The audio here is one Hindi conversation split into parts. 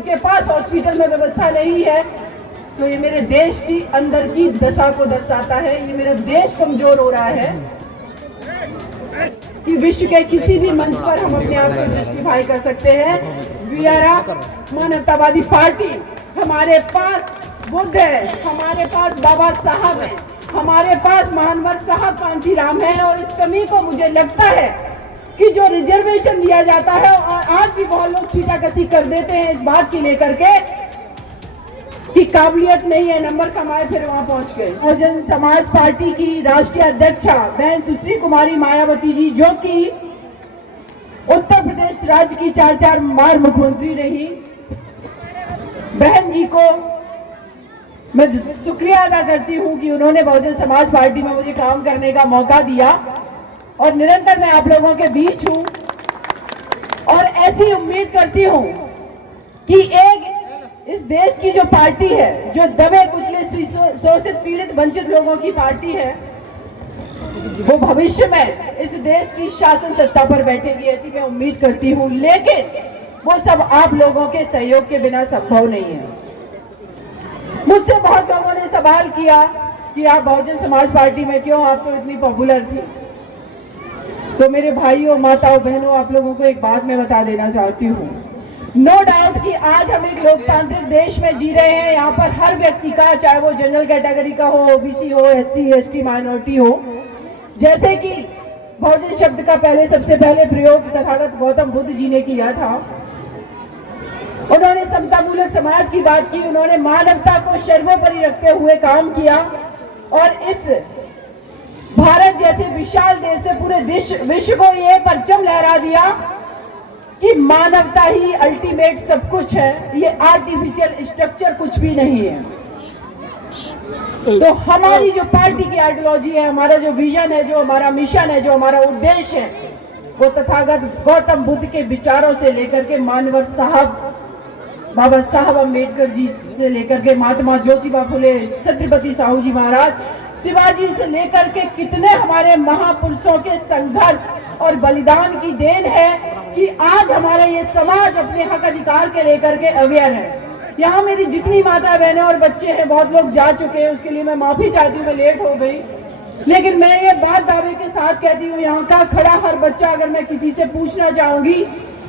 उनके पास हॉस्पिटल में व्यवस्था नहीं है, तो ये मेरे देश की अंदर की दशा को दर्शाता है। ये मेरा देश कमजोर हो रहा है कि विश्व के किसी भी मंच पर हम अपने आप को जस्टिफाई कर सकते हैं। वी आर अ मानवतावादी पार्टी। हमारे पास बुद्ध है, हमारे पास बाबा साहब है, हमारे पास महानवर साहब कांसी राम है। और इस कमी को मुझे लगता है कि जो रिजर्वेशन दिया जाता है, और आज भी बहुत लोग छीटाकशी कर देते हैं इस बात की लेकर के कि काबिलियत नहीं है, नंबर कमाए फिर वहां पहुंच गए। बहुजन समाज पार्टी की राष्ट्रीय अध्यक्षा बहन सुश्री कुमारी मायावती जी, जो कि उत्तर प्रदेश राज्य की 4 बार मुख्यमंत्री रही, बहन जी को मैं शुक्रिया अदा करती हूं कि उन्होंने बहुजन समाज पार्टी में मुझे काम करने का मौका दिया और निरंतर मैं आप लोगों के बीच हूं। और ऐसी उम्मीद करती हूं कि एक इस देश की जो पार्टी है, जो दबे कुचले शोषित पीड़ित वंचित लोगों की पार्टी है, वो भविष्य में इस देश की शासन सत्ता पर बैठेगी, ऐसी मैं उम्मीद करती हूं। लेकिन वो सब आप लोगों के सहयोग के बिना संभव नहीं है। मुझसे बहुत लोगों ने सवाल किया कि आप बहुजन समाज पार्टी में क्यों, आप तो इतनी पॉपुलर थी। तो मेरे भाइयों, माताओं, बहनों, आप लोगों को एक बात मैं बता देना चाहती हूँ। नो डाउट कि आज हम एक लोकतांत्रिक देश में जी रहे हैं। यहाँ पर हर व्यक्ति का, चाहे वो जनरल कैटेगरी का हो, ओबीसी हो, एससी एसटी माइनॉरिटी हो, जैसे कि बहुजन शब्द का सबसे पहले प्रयोग तथागत गौतम बुद्ध जी ने किया था। उन्होंने समतामूलक समाज की बात की, उन्होंने मानवता को सर्वोपरि रखते हुए काम किया और इस भारत जैसे विशाल देश से पूरे विश्व को ये परचम लहरा दिया कि मानवता ही अल्टीमेट सब कुछ है, ये आर्टिफिशियल स्ट्रक्चर कुछ भी नहीं है। तो हमारी जो पार्टी की आइडियोलॉजी है, हमारा जो विजन है, जो हमारा मिशन है, जो हमारा उद्देश्य है, वो तथागत गौतम बुद्ध के विचारों से लेकर के मानवर साहब, बाबा साहब अम्बेडकर जी से लेकर के महात्मा ज्योतिबा फुले, छत्रपति साहू जी महाराज, शिवाजी से लेकर के कितने हमारे महापुरुषों के संघर्ष और बलिदान की देन है कि आज हमारा ये समाज अपने हक अधिकार के लेकर के अवेयर है। यहाँ मेरी जितनी माता बहनें और बच्चे हैं, बहुत लोग जा चुके हैं, उसके लिए मैं माफी चाहती हूँ, मैं लेट हो गई। लेकिन मैं ये बात दावे के साथ कहती हूँ, यहाँ का खड़ा हर बच्चा, अगर मैं किसी से पूछना चाहूंगी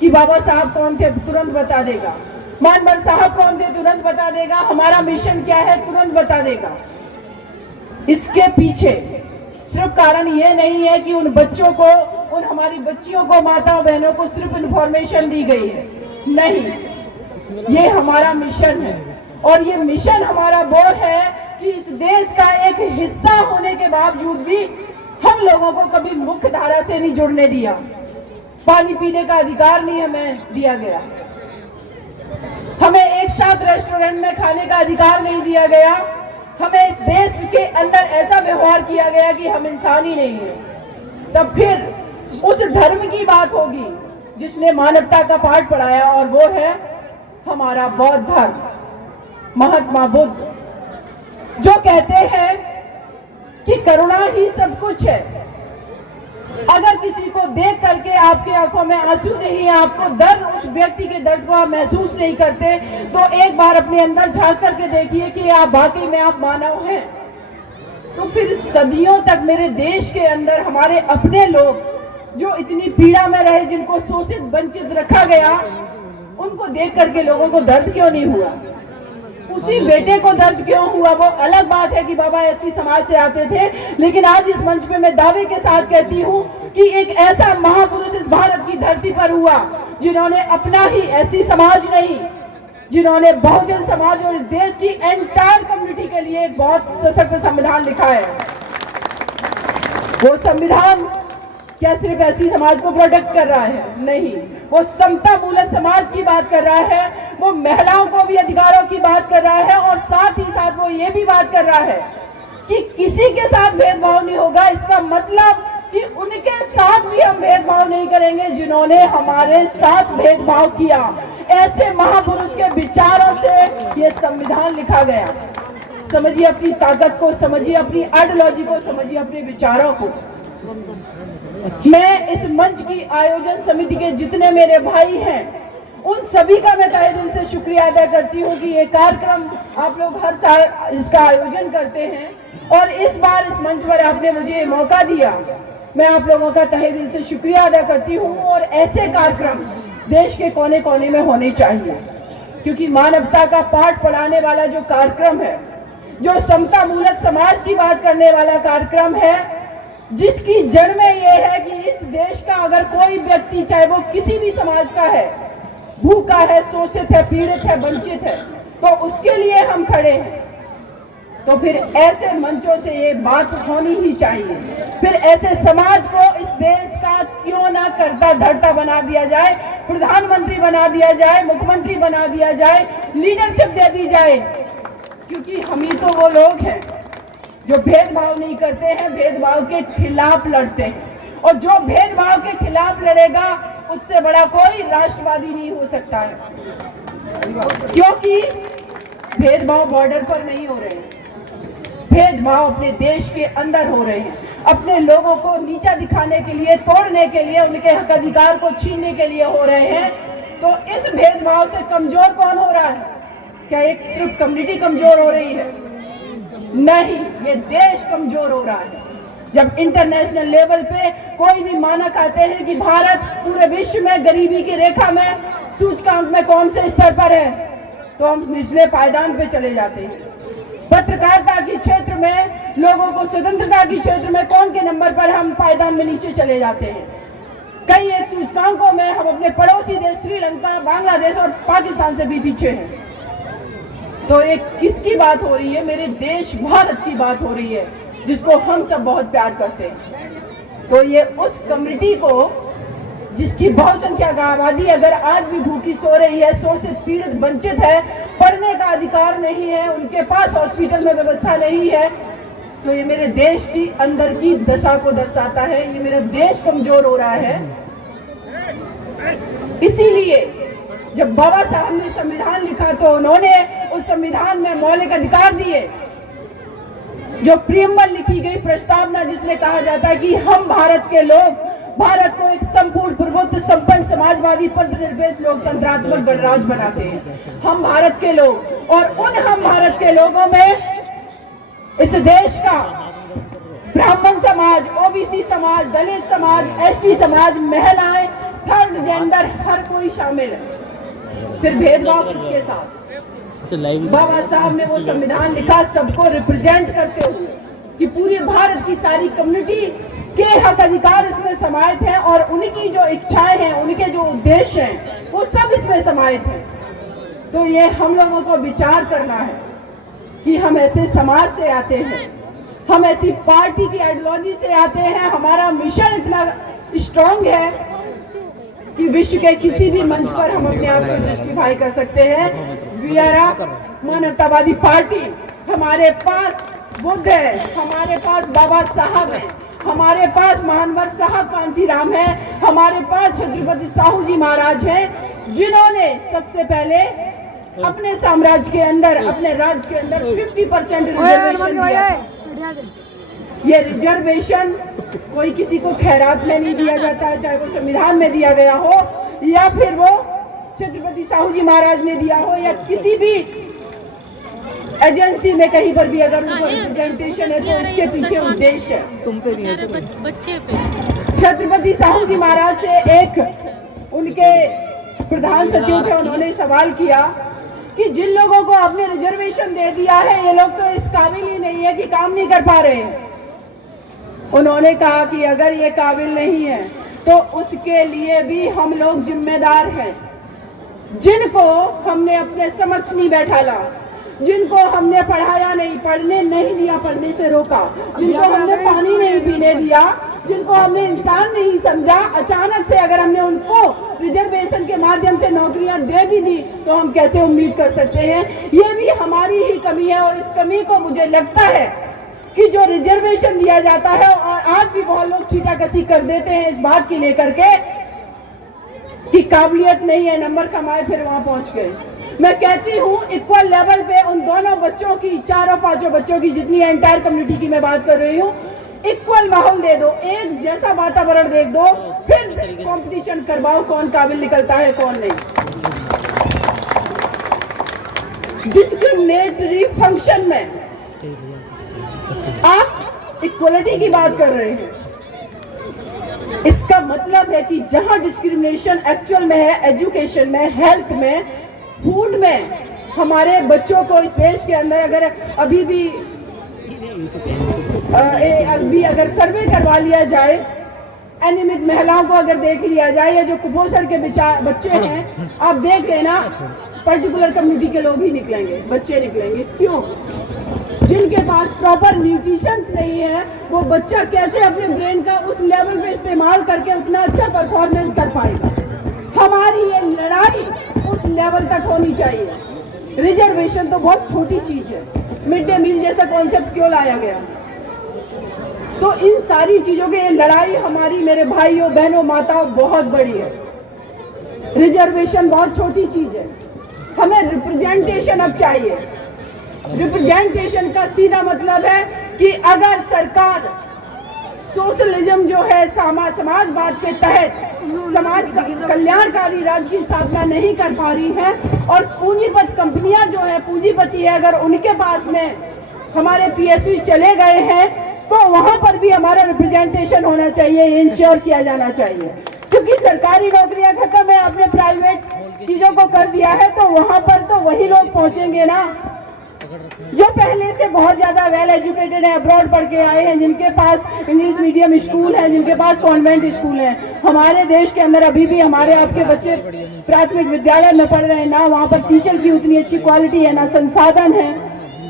कि बाबा साहब कौन थे, तुरंत बता देगा। मानवर साहब कौन थे, तुरंत बता देगा। हमारा मिशन क्या है, तुरंत बता देगा। इसके पीछे सिर्फ कारण ये नहीं है कि उन बच्चों को, उन हमारी बच्चियों को, माताओं बहनों को सिर्फ इन्फॉर्मेशन दी गई है, नहीं, ये हमारा मिशन है। और ये मिशन हमारा वो है कि इस देश का एक हिस्सा होने के बावजूद भी हम लोगों को कभी मुख्य धारा से नहीं जुड़ने दिया। पानी पीने का अधिकार नहीं हमें दिया गया, हमें एक साथ रेस्टोरेंट में खाने का अधिकार नहीं दिया गया, हमें इस देश के अंदर ऐसा व्यवहार किया गया कि हम इंसान ही नहीं है। तब फिर उस धर्म की बात होगी जिसने मानवता का पाठ पढ़ाया, और वो है हमारा बौद्ध धर्म। महात्मा बुद्ध जो कहते हैं कि करुणा ही सब कुछ है। अगर किसी को देख करके आपके आंखों में आंसू नहीं है, आपको दर्द, उस व्यक्ति के दर्द को आप महसूस नहीं करते, तो एक बार अपने अंदर झांक करके देखिए कि आप वाकई में आप मानव हैं। तो फिर सदियों तक मेरे देश के अंदर हमारे अपने लोग जो इतनी पीड़ा में रहे, जिनको शोषित वंचित रखा गया, उनको देख करके लोगों को दर्द क्यों नहीं हुआ? उसी बेटे को दर्द क्यों हुआ? वो अलग बात है कि बाबा एससी समाज से आते थे, लेकिन आज इस मंच पे मैं दावे के साथ कहती हूँ कि एक ऐसा महापुरुष इस भारत की धरती पर हुआ जिन्होंने अपना ही एससी समाज नहीं, जिन्होंने बहुजन समाज और देश की एंटायर कम्युनिटी के लिए एक बहुत सशक्त संविधान लिखा है। वो संविधान क्या सिर्फ एससी समाज को प्रोटेक्ट कर रहा है? नहीं, वो समता मूलक समाज की बात कर रहा है, वो महिलाओं को भी अधिकारों की बात कर रहा है, और साथ ही साथ वो ये भी बात कर रहा है कि किसी के साथ भेदभाव नहीं होगा। इसका मतलब कि उनके साथ भी हम भेदभाव नहीं करेंगे जिन्होंने हमारे साथ भेदभाव किया। ऐसे महापुरुष के विचारों से ये संविधान लिखा गया। समझिए अपनी ताकत को, समझिए अपनी आइडियोलॉजी को, समझिए अपने विचारों को। मैं इस मंच की आयोजन समिति के जितने मेरे भाई हैं उन सभी का मैं तहे दिल से शुक्रिया अदा करती हूँ कि ये कार्यक्रम आप लोग हर साल इसका आयोजन करते हैं और इस बार इस मंच पर आपने मुझे मौका दिया। मैं आप लोगों का तहे दिल से शुक्रिया अदा करती हूँ और ऐसे कार्यक्रम देश के कोने कोने में होने चाहिए, क्योंकि मानवता का पाठ पढ़ाने वाला जो कार्यक्रम है, जो समता मूलक समाज की बात करने वाला कार्यक्रम है, जिसकी जड़ में ये है कि इस देश का अगर कोई व्यक्ति, चाहे वो किसी भी समाज का है, भूखा है, शोषित है, पीड़ित है, वंचित है, तो उसके लिए हम खड़े हैं। तो फिर ऐसे मंचों से ये बात होनी ही चाहिए। फिर ऐसे समाज को इस देश का क्यों ना करता धरता बना दिया जाए, प्रधानमंत्री बना दिया जाए, मुख्यमंत्री बना दिया जाए, लीडरशिप दे दी जाए, क्योंकि हम ही तो वो लोग हैं जो भेदभाव नहीं करते हैं, भेदभाव के खिलाफ लड़ते हैं। और जो भेदभाव के खिलाफ लड़ेगा उससे बड़ा कोई राष्ट्रवादी नहीं हो सकता है, क्योंकि भेदभाव बॉर्डर पर नहीं हो रहे हैं, भेदभाव अपने देश के अंदर हो रहे हैं। अपने लोगों को नीचा दिखाने के लिए, तोड़ने के लिए, उनके हक अधिकार को छीनने के लिए हो रहे हैं। तो इस भेदभाव से कमजोर कौन हो रहा है? क्या एक सिर्फ कम्युनिटी कमजोर हो रही है? नहीं, ये देश कमजोर हो रहा है। जब इंटरनेशनल लेवल पे कोई भी मानक आते हैं कि भारत पूरे विश्व में गरीबी की रेखा में सूचकांक में कौन से स्तर पर है, तो हम निचले पायदान पे चले जाते हैं। पत्रकारिता के क्षेत्र में, लोगों को स्वतंत्रता के क्षेत्र में कौन के नंबर पर हम पायदान में नीचे चले जाते हैं। कई एक सूचकांकों में हम अपने पड़ोसी देश श्रीलंका, बांग्लादेश और पाकिस्तान से भी पीछे हैं। तो एक किसकी बात हो रही है? मेरे देश भारत की बात हो रही है, जिसको हम सब बहुत प्यार करते हैं। तो ये उस कम्युनिटी को, जिसकी बहुसंख्यक आबादी अगर आज भी भूखी सो रही है, शोषित, पीड़ित, वंचित है, पढ़ने का अधिकार नहीं है, उनके पास हॉस्पिटल में व्यवस्था नहीं है, तो ये मेरे देश की अंदर की दशा को दर्शाता है। ये मेरा देश कमजोर हो रहा है। इसीलिए जब बाबा साहब ने संविधान लिखा तो उन्होंने उस संविधान में मौलिक अधिकार दिए। जो प्रियम्बल लिखी गई प्रस्तावना, जिसमें कहा जाता है कि हम भारत के लोग भारत को एक संपूर्ण, प्रबुद्ध, संपन्न, समाजवादी, पंथनिरपेक्ष, लोकतंत्रात्मक गणराज्य बनाते हैं। हम भारत के लोग, और उन हम भारत के लोगों में इस देश का ब्राह्मण समाज, ओबीसी समाज, दलित समाज, एसटी समाज, महिलाएं, थर्ड जेंडर, हर कोई शामिल है। फिर भेदभाव किसके साथ? बाबा साहब ने वो संविधान लिखा सबको रिप्रेजेंट करते हुए, कि पूरे भारत की सारी कम्युनिटी के हक अधिकार इसमें समाहित हैं और उनकी जो इच्छाएं हैं, उनके जो उद्देश्य हैं, वो सब इसमें समाहित हैं। तो ये हम लोगों को विचार करना है कि हम ऐसे समाज से आते हैं, हम ऐसी पार्टी की आइडियोलॉजी से आते हैं, हमारा मिशन इतना स्ट्रांग है कि विश्व के किसी भी मंच पर हम अपने आप को जस्टिफाई कर सकते हैं। वी आर अ मानवतावादी पार्टी। हमारे पास बुद्ध है, हमारे पास बाबा साहब है, हमारे पास महानवर साहब कांसीराम है, हमारे पास छत्रपति साहू जी महाराज हैं, जिन्होंने सबसे पहले अपने साम्राज्य के अंदर, अपने राज्य के अंदर 50% रिजर्वेशन दिया था। ये रिजर्वेशन कोई किसी को खैरात में नहीं दिया जाता है, चाहे वो संविधान में दिया गया हो या फिर वो छत्रपति साहू जी महाराज ने दिया हो या किसी भी एजेंसी में कहीं पर भी अगर उनको रिप्रेजेंटेशन है तो उसके पीछे उद्देश्य है। तुम पे भी है बच्चे पे। छत्रपति साहू जी महाराज से एक उनके प्रधान सचिव थे, उन्होंने सवाल किया कि जिन लोगों को आपने रिजर्वेशन दे दिया है, ये लोग तो इस काबिल ही नहीं है कि काम नहीं कर पा रहे हैं। उन्होंने कहा कि अगर ये काबिल नहीं है तो उसके लिए भी हम लोग जिम्मेदार हैं, जिनको हमने अपने समक्ष नहीं बैठाला, जिनको हमने पढ़ाया नहीं, पढ़ने नहीं दिया, पढ़ने से रोका, जिनको हमने पानी नहीं पीने दिया, जिनको हमने इंसान नहीं समझा, अचानक से अगर हमने उनको रिजर्वेशन के माध्यम से नौकरियां दे भी दी तो हम कैसे उम्मीद कर सकते हैं? ये भी हमारी ही कमी है। और इस कमी को मुझे लगता है कि जो रिजर्वेशन दिया जाता है, और आज भी बहुत लोग छीटाकशी कर देते हैं इस बात की लेकर के कि काबिलियत नहीं है, नंबर कमाए फिर वहां पहुंच गए। मैं कहती हूँ इक्वल लेवल पे उन दोनों बच्चों की, चारों पांचों बच्चों की, जितनी एंटायर कम्युनिटी की मैं बात कर रही हूँ, इक्वल माहौल दे दो, एक जैसा वातावरण दे दो, फिर कंपटीशन करवाओ कौन काबिल निकलता है कौन नहीं। डिस्क्रिमिनेटरी फंक्शन में आप इक्वलिटी की बात कर रहे हैं। इसका मतलब है कि जहां डिस्क्रिमिनेशन एक्चुअल में है, एजुकेशन में, हेल्थ में, फूड में, हमारे बच्चों को इस देश के अंदर अगर अभी अगर सर्वे करवा लिया जाए, एनीमिक महिलाओं को अगर देख लिया जाए, या जो कुपोषण के बच्चे हैं, आप देख लेना पर्टिकुलर कम्युनिटी के लोग ही निकलेंगे, बच्चे निकलेंगे। क्यों? जिनके पास प्रॉपर न्यूट्रिशन नहीं है, वो बच्चा कैसे अपने ब्रेन का उस लेवल पे इस्तेमाल करके उतना अच्छा परफॉर्मेंस कर पाएगा। हमारी ये लड़ाई उस लेवल तक होनी चाहिए। रिजर्वेशन तो बहुत छोटी चीज है, मिड डे मील जैसा कॉन्सेप्ट क्यों लाया गया? तो इन सारी चीजों की लड़ाई हमारी, मेरे भाइयों बहनों माताओं, बहुत बड़ी है। रिजर्वेशन बहुत छोटी चीज है, हमें रिप्रेजेंटेशन अब चाहिए। रिप्रेजेंटेशन का सीधा मतलब है कि अगर सरकार सोशलिज्म जो है, समाजवाद के तहत समाज कल्याणकारी राज्य की स्थापना नहीं कर पा रही है, और पूंजीपति कंपनियां जो है, पूंजीपति है, अगर उनके पास में हमारे पीएसयू चले गए हैं, तो वहां पर भी हमारा रिप्रेजेंटेशन होना चाहिए, इंश्योर किया जाना चाहिए। क्योंकि सरकारी नौकरियां खत्म है, आपने प्राइवेट चीजों को कर दिया है, तो वहां पर तो वही लोग पहुंचेंगे ना जो पहले से बहुत ज्यादा वेल एजुकेटेड है, अब्रॉड पढ़ के आए हैं, जिनके पास इंग्लिश मीडियम स्कूल है, जिनके पास कॉन्वेंट स्कूल है। हमारे देश के अंदर अभी भी हमारे आपके बच्चे प्राथमिक विद्यालय में पढ़ रहे हैं ना, वहाँ पर टीचर की उतनी अच्छी क्वालिटी है, ना संसाधन है,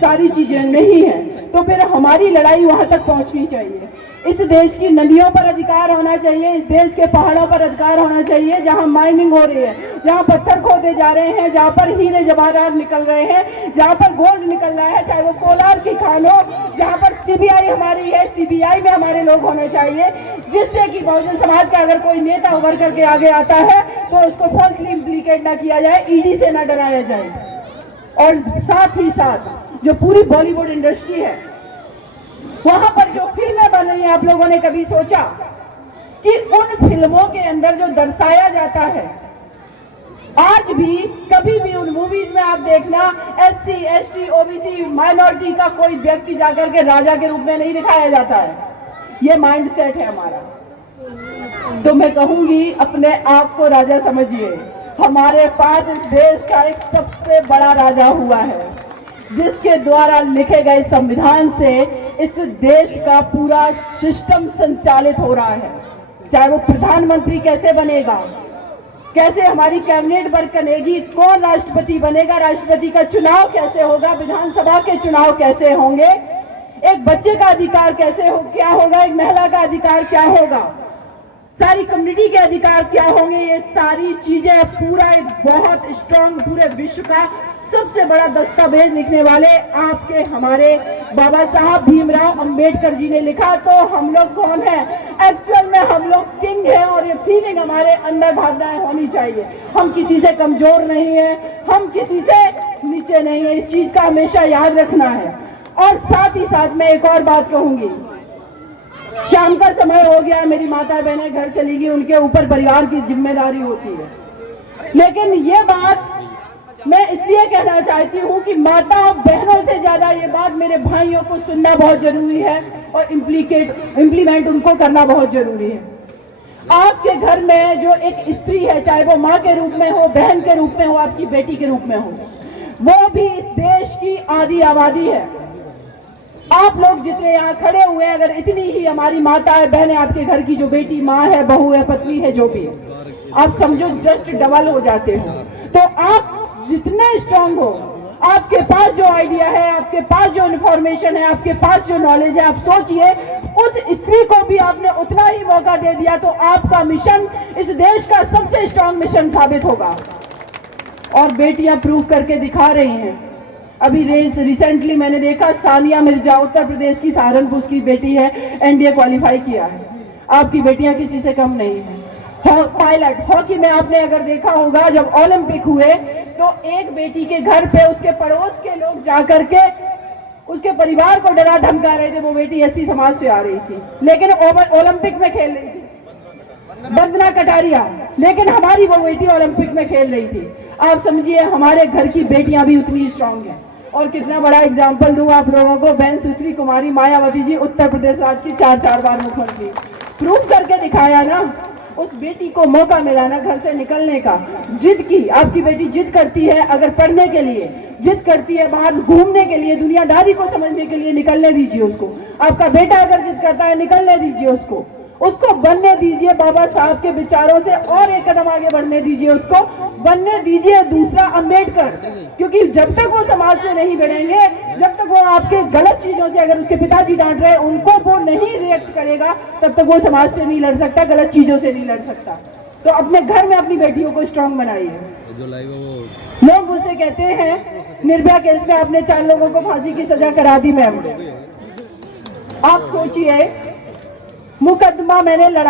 सारी चीजें नहीं है। तो फिर हमारी लड़ाई वहां तक पहुंचनी चाहिए। इस देश की नदियों पर अधिकार होना चाहिए, इस देश के पहाड़ों पर अधिकार होना चाहिए, जहां माइनिंग हो रही है, जहां पत्थर खोदे जा रहे हैं, जहां पर हीरे जवाहरात निकल रहे हैं, जहां पर गोल्ड निकल रहा है, चाहे वो कोलार की खान हो, जहां पर सीबीआई हमारी है, सीबीआई में हमारे लोग होने चाहिए, जिससे कि बहुजन समाज का अगर कोई नेता उभर करके आगे आता है तो उसको फॉल्सली इम्प्लीकेट ना किया जाए, ईडी से ना डराया जाए। और साथ ही साथ जो पूरी बॉलीवुड इंडस्ट्री है, वहां पर जो फिल्में बन रही हैं, आप लोगों ने कभी सोचा कि उन फिल्मों के अंदर जो दर्शाया जाता है, आज भी कभी भी उन मूवीज में आप देखना SC, ST, OBC माइनॉरिटी का कोई व्यक्ति जाकर के राजा के रूप में नहीं दिखाया जाता है। ये माइंड सेट है हमारा। तो मैं कहूंगी, अपने आप को राजा समझिए। हमारे पास इस देश का एक सबसे बड़ा राजा हुआ है, जिसके द्वारा लिखे गए संविधान से इस देश का पूरा सिस्टम संचालित हो रहा है। चाहे वो प्रधानमंत्री कैसे बनेगा, कैसे हमारी कैबिनेट वर्क बनेगी, कौन राष्ट्रपति बनेगा, राष्ट्रपति का चुनाव कैसे होगा, विधानसभा के चुनाव कैसे होंगे, एक बच्चे का अधिकार कैसे क्या होगा, एक महिला का अधिकार क्या होगा, सारी कम्युनिटी के अधिकार क्या होंगे, ये सारी चीजें पूरा एक बहुत स्ट्रांग, पूरे विश्व का सबसे बड़ा दस्तावेज लिखने वाले आपके हमारे बाबा साहब भीमराव अंबेडकर जी ने लिखा। तो हम लोग कौन है? एक्चुअल में हम लोग किंग हैं, और ये फीलिंग हमारे अंदर भावनाएं होनी चाहिए। हम किसी से कमजोर नहीं है, हम किसी से नीचे नहीं है, इस चीज का हमेशा याद रखना है। और साथ ही साथ मैं एक और बात कहूंगी, शाम का समय हो गया, मेरी माता बहनें घर चली गई, उनके ऊपर परिवार की जिम्मेदारी होती है। लेकिन ये बात मैं इसलिए कहना चाहती हूँ कि माता और बहनों से ज्यादा ये बात मेरे भाइयों को सुनना बहुत जरूरी है, और इम्प्लीमेंट उनको करना बहुत जरूरी है। आपके घर में जो एक स्त्री है, चाहे वो माँ के रूप में हो, बहन के रूप में हो, आपकी बेटी के रूप में हो, वो भी इस देश की आधी आबादी है। आप लोग जितने यहाँ खड़े हुए हैं, अगर इतनी ही हमारी माता है, बहनें, आपके घर की जो बेटी, माँ है, बहू है, पत्नी है, जो भी है, आप समझो जस्ट डबल हो जाते हो। तो आप जितने स्ट्रांग हो, आपके पास जो आइडिया है, आपके पास जो इन्फॉर्मेशन है, आपके पास जो नॉलेज है, आप सोचिए, उस स्त्री को भी आपने उतना ही मौका दे दिया तो आपका मिशन इस देश का सबसे स्ट्रांग मिशन साबित होगा। और बेटियां प्रूव करके दिखा रही हैं। अभी रिसेंटली मैंने देखा, सानिया मिर्जा, उत्तर प्रदेश की सहारनपुर की बेटी है, एनडीए क्वालिफाई किया है। आपकी बेटियां किसी से कम नहीं है। पायलट हॉकी में आपने अगर देखा होगा, जब ओलंपिक हुए तो एक बेटी के घर पे उसके पड़ोस के लोग जाकर के उसके परिवार को डरा धमका रहे थे। वो बेटी एससी समाज से आ रही थी, लेकिन ओलंपिक में खेल रही थी, वंदना कटारिया, लेकिन हमारी वो बेटी ओलंपिक में खेल रही थी। आप समझिए हमारे घर की बेटियां भी उतनी स्ट्रांग हैं। और कितना बड़ा एग्जाम्पल दूं आप लोगों को, बहन सुश्री कुमारी मायावती जी, उत्तर प्रदेश राज्य की 4 बार मुख्यमंत्री, प्रूव करके दिखाया ना। उस बेटी को मौका मिला ना घर से निकलने का, जिद की। आपकी बेटी जिद करती है अगर पढ़ने के लिए, जिद करती है बाहर घूमने के लिए, दुनियादारी को समझने के लिए, निकलने दीजिए उसको। आपका बेटा अगर जिद करता है, निकलने दीजिए उसको, उसको बनने दीजिए बाबा साहब के विचारों से और एक कदम आगे बढ़ने दीजिए, उसको बनने दीजिए दूसरा अंबेडकर। क्योंकि जब तक वो समाज से नहीं बढ़ेंगे, जब तक वो आपके गलत चीजों से, अगर उसके पिताजी डांट रहे हैं उनको वो नहीं रिएक्ट करेगा, तब तक वो समाज से नहीं लड़ सकता, गलत चीजों से नहीं लड़ सकता। तो अपने घर में अपनी बेटियों को स्ट्रांग बनाइए। लोग मुझसे कहते हैं निर्भया केस में आपने 4 लोगों को फांसी की सजा करा दी मैम। आप सोचिए, मुकदमा मैंने लड़ा